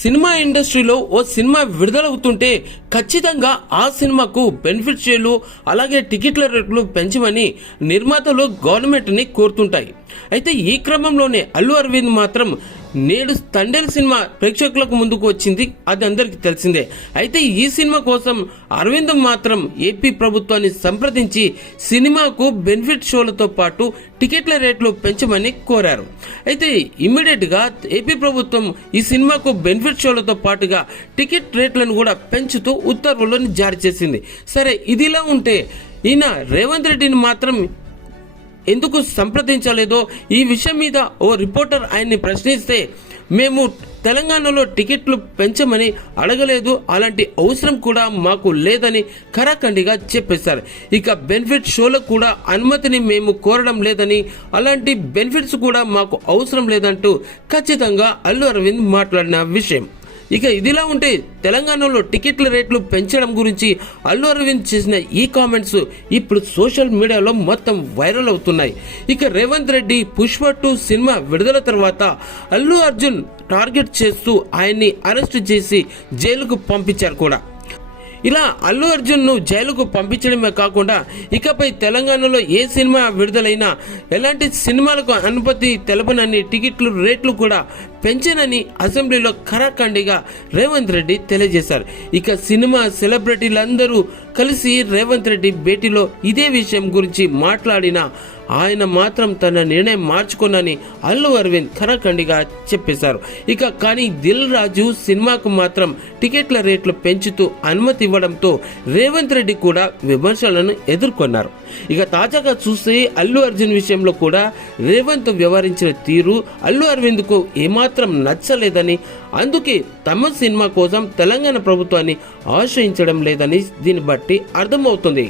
Cinema ఇండస్ట్రీలో ఓ cinema విడుదలవుతుంటే ఖచ్చితంగా ఆ సినిమాకు బెనిఫిట్ షేర్లు అలాగే టికెట్ల రేట్లు పెంచమని నిర్మాతలు గవర్నమెంట్ని కోరుతుంటాయి. అయితే ఈ క్రమంలోనే అల్లు అరవింద్ మాత్రం నేడు తండేల్ సినిమా ప్రేక్షకులకు ముందుకు వచ్చింది. అది అందరికీ తెలిసిందే. అయితే ఈ సినిమా కోసం అరవింద్ మాత్రం ఏపీ ప్రభుత్వాన్ని సంప్రదించి సినిమాకు బెనిఫిట్ షోలతో పాటు టికెట్ల రేట్లు పెంచమని కోరారు. అయితే ఇమ్మీడియట్ గా ఏపీ ప్రభుత్వం ఈ సినిమాకు బెనిఫిట్ షోలతో పాటుగా టికెట్ రేట్లను కూడా పెంచుతూ ఉత్తర్వులను జారీ చేసింది. సరే, ఇదిలా ఉంటే ఈయన రేవంత్ రెడ్డిని మాత్రం ఎందుకు సంప్రదించలేదో ఈ విషయం మీద ఓ రిపోర్టర్ ఆయన్ని ప్రశ్నిస్తే, మేము తెలంగాణలో టికెట్లు పెంచమని అడగలేదు, అలాంటి అవసరం కూడా మాకు లేదని ఖరాఖండిగా చెప్పేశారు. ఇక బెనిఫిట్ షోలకు కూడా అనుమతిని మేము కోరడం లేదని, అలాంటి బెనిఫిట్స్ కూడా మాకు అవసరం లేదంటూ ఖచ్చితంగా అల్లు అరవింద్ మాట్లాడిన విషయం. ఇక ఇదిలా ఉంటే తెలంగాణలో టికెట్ల రేట్లు పెంచడం గురించి అల్లు అరవింద్ చేసిన ఈ కామెంట్స్ ఇప్పుడు సోషల్ మీడియాలో మొత్తం వైరల్ అవుతున్నాయి. ఇక రేవంత్ రెడ్డి పుష్ప 2 సినిమా విడుదల తర్వాత అల్లు అర్జున్ టార్గెట్ చేస్తూ ఆయన్ని అరెస్ట్ చేసి జైలుకు పంపించారు కూడా. ఇలా అల్లు అర్జున్ ను జైలుకు పంపించడమే కాకుండా ఇకపై తెలంగాణలో ఏ సినిమా విడుదలైనా ఎలాంటి సినిమాలకు అనుమతి తెలపనని, టికెట్లు రేట్లు కూడా పెంచనని అసెంబ్లీలో ఖరాఖండిగా రేవంత్ రెడ్డి తెలియజేశారు. ఇక సినిమా సెలబ్రిటీలందరూ కలిసి రేవంత్ రెడ్డి భేటీలో ఇదే విషయం గురించి మాట్లాడినా ఆయన మాత్రం తన నిర్ణయం మార్చుకోనని అల్లు అరవింద్ ఖరాఖండిగా చెప్పేశారు. ఇక కానీ దిల్ రాజు సినిమాకు మాత్రం టికెట్ల రేట్లు పెంచుతూ అనుమతి ఇవ్వడంతో రేవంత్ రెడ్డి కూడా విమర్శలను ఎదుర్కొన్నారు. ఇక తాజాగా చూస్తే అల్లు అర్జున్ విషయంలో కూడా రేవంత్ వ్యవహరించిన తీరు అల్లు అరవింద్ కు ఏమాత్రం నచ్చలేదని, అందుకే తమ సినిమా కోసం తెలంగాణ ప్రభుత్వాన్ని ఆశ్రయించడం లేదని దీన్ని బట్టి అర్థమవుతుంది.